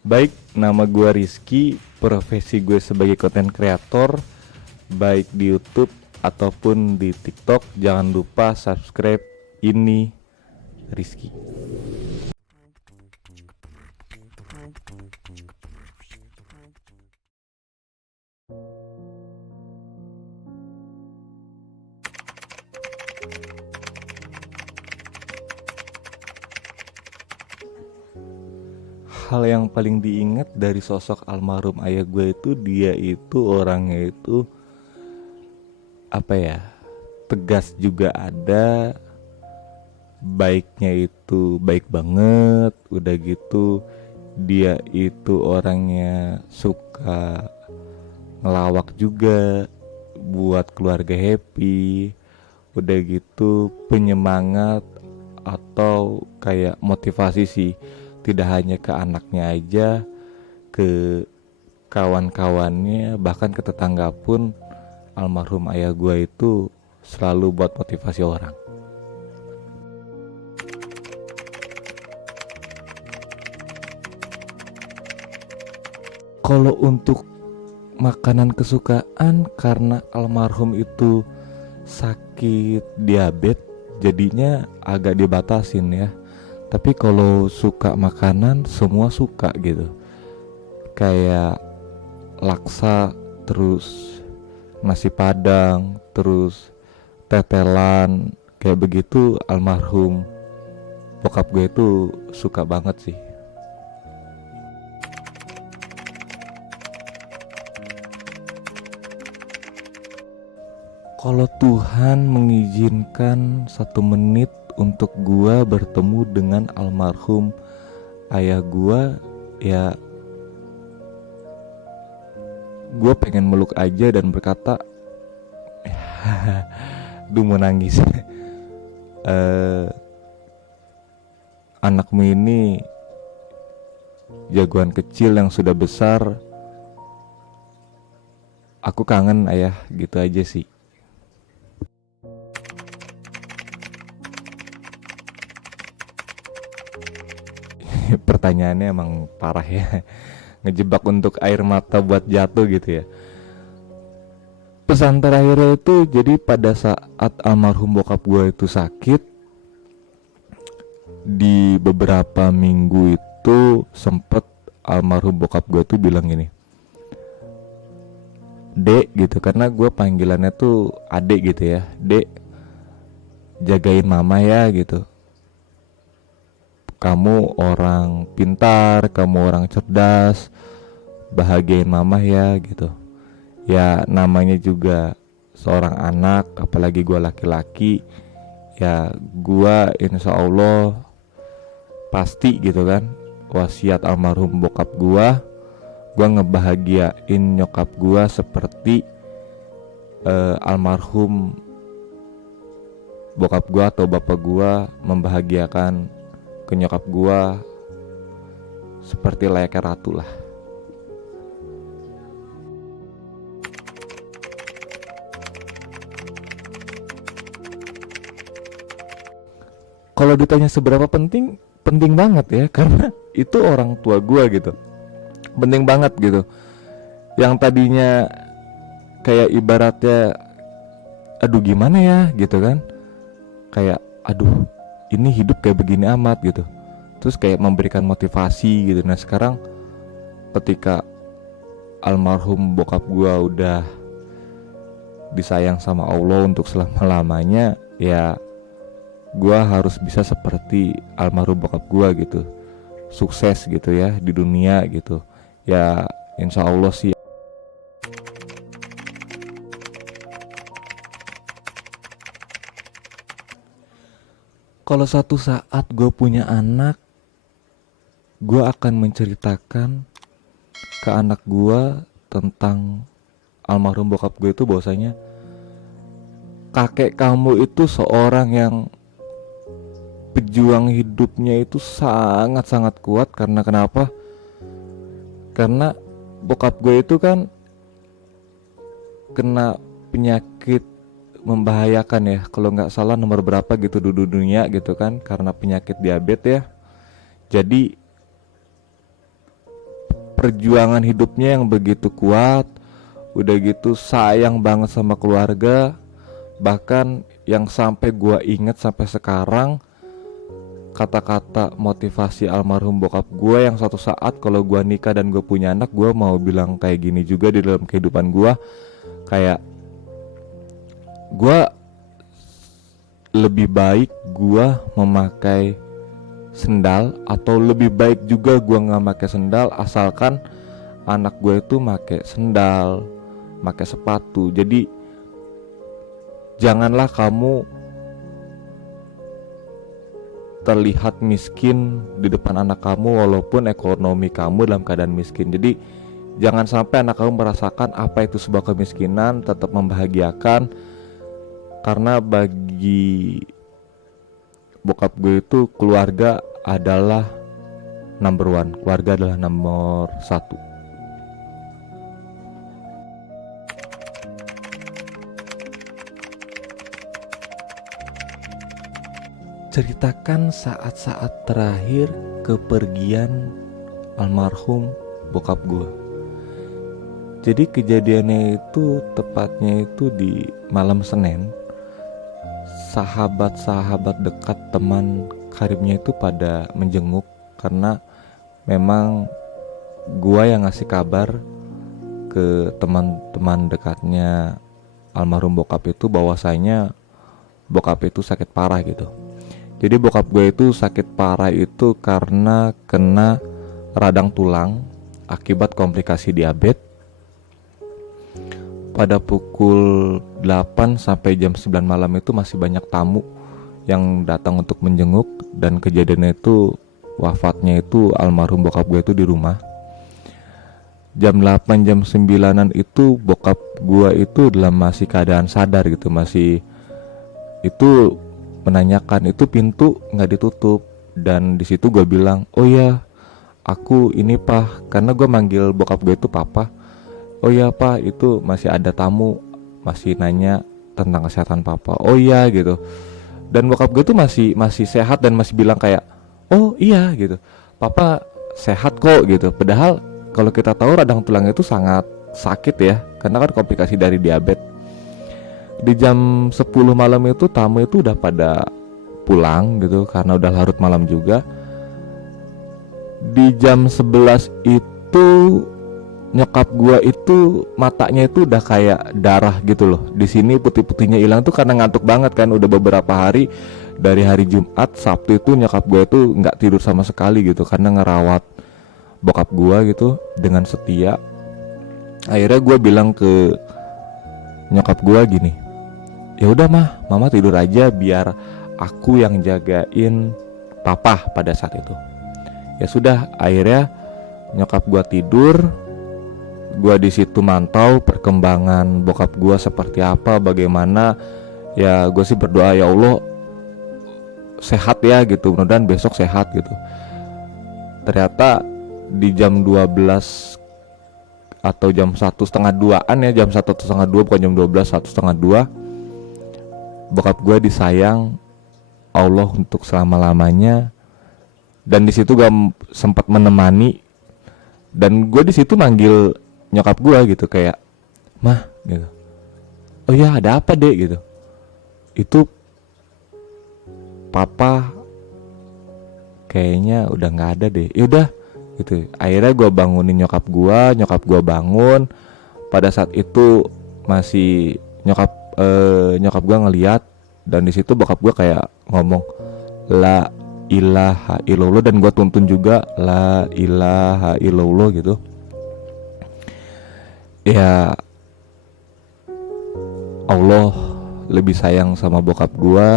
Baik, nama gue Rizky, profesi gue sebagai content creator, baik di YouTube ataupun di TikTok. Jangan lupa subscribe ini Rizky. Hal yang paling diingat dari sosok almarhum ayah gue itu, dia itu orangnya itu apa ya, tegas juga ada, baiknya itu baik banget. Udah gitu dia itu orangnya suka ngelawak juga buat keluarga happy. Udah gitu penyemangat atau kayak motivasi sih, tidak hanya ke anaknya aja, ke kawan-kawannya, bahkan ke tetangga pun. Almarhum ayah gua itu selalu buat motivasi orang. Kalau untuk makanan kesukaan, karena almarhum itu sakit diabetes, jadinya agak dibatasin ya. Tapi kalau suka makanan, semua suka gitu. Kayak laksa, terus nasi padang, terus tetelan, kayak begitu. Almarhum bokap gue itu suka banget sih. Kalau Tuhan mengizinkan 1 menit untuk gua bertemu dengan almarhum ayah gua, ya gua pengen meluk aja dan berkata, duh mau nangis. eh Anakmu ini jagoan kecil yang sudah besar. Aku kangen ayah, gitu aja sih. Pertanyaannya emang parah ya. Ngejebak untuk air mata buat jatuh gitu ya. Pesan terakhirnya itu, jadi pada saat almarhum bokap gue itu sakit, di beberapa minggu itu sempet almarhum bokap gue tuh bilang gini, Dek gitu, karena gue panggilannya tuh adek gitu ya. Dek, jagain mama ya gitu. Kamu orang pintar, kamu orang cerdas, bahagiain mama ya gitu. Ya namanya juga seorang anak, apalagi gue laki-laki, ya gue insya Allah pasti gitu kan, wasiat almarhum bokap gue ngebahagiain nyokap gue seperti almarhum bokap gue atau bapak gue membahagiakan ke nyokap gue, seperti layaknya ratu lah. Kalau ditanya seberapa penting, penting banget ya, karena itu orang tua gue gitu, penting banget gitu. Yang tadinya kayak ibaratnya, aduh gimana ya gitu kan, kayak aduh ini hidup kayak begini amat gitu, terus kayak memberikan motivasi gitu. Nah sekarang ketika almarhum bokap gue udah disayang sama Allah untuk selama-lamanya, ya gua harus bisa seperti almarhum bokap gua gitu, sukses gitu ya di dunia gitu. Ya insya Allah sih. Kalau suatu saat gue punya anak, gue akan menceritakan ke anak gue tentang almarhum bokap gue itu, bahwasanya kakek kamu itu seorang yang pejuang hidupnya itu sangat-sangat kuat. Karena kenapa? Karena bokap gue itu kan kena penyakit membahayakan ya, kalau nggak salah nomor berapa gitu di dunia gitu kan, karena penyakit diabetes ya. Jadi perjuangan hidupnya yang begitu kuat, udah gitu sayang banget sama keluarga. Bahkan yang sampai gua inget sampai sekarang, kata-kata motivasi almarhum bokap gua yang suatu saat kalau gua nikah dan gua punya anak, gua mau bilang kayak gini juga di dalam kehidupan gua, kayak gua lebih baik gua memakai sendal atau lebih baik juga gua nggak pakai sendal asalkan anak gua itu pakai sendal, pakai sepatu. Jadi janganlah kamu terlihat miskin di depan anak kamu walaupun ekonomi kamu dalam keadaan miskin. Jadi jangan sampai anak kamu merasakan apa itu sebuah kemiskinan, tetap membahagiakan. Karena bagi bokap gue itu keluarga adalah number one, keluarga adalah nomor satu. Ceritakan saat-saat terakhir kepergian almarhum bokap gue. Jadi kejadiannya itu tepatnya itu di malam Senin. Sahabat-sahabat dekat teman karibnya itu pada menjenguk karena memang gua yang ngasih kabar ke teman-teman dekatnya almarhum bokap itu bahwasanya bokap itu sakit parah gitu. Jadi bokap gue itu sakit parah itu karena kena radang tulang akibat komplikasi diabetes. Pada pukul 8 sampai jam 9 malam itu masih banyak tamu yang datang untuk menjenguk, dan kejadiannya itu wafatnya itu almarhum bokap gue itu di rumah. Jam 8 jam 9-an itu bokap gue itu dalam masih keadaan sadar gitu, masih itu menanyakan itu pintu nggak ditutup, dan di situ gue bilang, oh ya aku ini pak, karena gue manggil bokap gue itu papa. Oh iya pak, itu masih ada tamu, masih nanya tentang kesehatan papa. Oh iya gitu. Dan bokap gue tuh masih sehat dan masih bilang kayak, oh iya gitu, papa sehat kok gitu. Padahal kalau kita tahu radang tulang itu sangat sakit ya, karena kan komplikasi dari diabetes. Di jam 10 malam itu tamu itu udah pada pulang gitu, karena udah larut malam juga. Di jam 11 itu nyokap gua itu matanya itu udah kayak darah gitu loh. Di sini putih-putihnya hilang tuh karena ngantuk banget kan. Udah beberapa hari, dari hari Jumat, Sabtu itu nyokap gua itu nggak tidur sama sekali gitu karena ngerawat bokap gua gitu dengan setia. Akhirnya gua bilang ke nyokap gua gini, ya udah mah, mama tidur aja biar aku yang jagain papa pada saat itu. Ya sudah, akhirnya nyokap gua tidur. Gua di situ mantau perkembangan bokap gua seperti apa, bagaimana. Ya gue sih berdoa, ya Allah sehat ya gitu, mudah-mudahan besok sehat gitu. Ternyata di jam 12 atau jam 1:30 ya, jam 1:30 bukan jam 12, 1:30, bokap gue disayang Allah untuk selama-lamanya. Dan di situ gue sempat menemani, dan gue di situ manggil nyokap gue gitu kayak, mah gitu, oh ya ada apa dek gitu, itu papa kayaknya udah nggak ada deh. Yaudah gitu, akhirnya gue bangunin nyokap gue bangun. Pada saat itu masih nyokap gue ngeliat, dan di situ bokap gue kayak ngomong la ilaha illallah, dan gue tuntun juga la ilaha illallah gitu. Ya Allah lebih sayang sama bokap gue.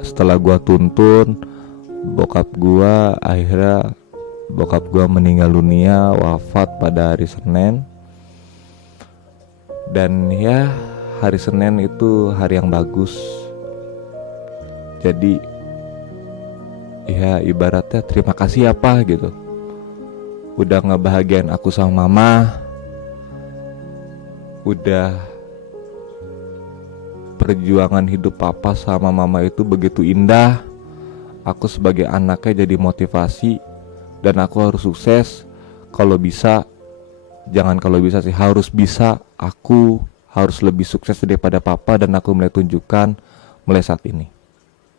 Setelah gue tuntun bokap gue, akhirnya bokap gue meninggal dunia, wafat pada hari Senin. Dan ya hari Senin itu hari yang bagus. Jadi ya ibaratnya terima kasih apa gitu, udah ngebahagiain aku sama mama, udah perjuangan hidup papa sama mama itu begitu indah. Aku sebagai anaknya jadi motivasi, dan aku harus sukses kalau bisa, jangan kalau bisa sih, harus bisa, aku harus lebih sukses daripada papa dan aku mulai tunjukkan mulai saat ini.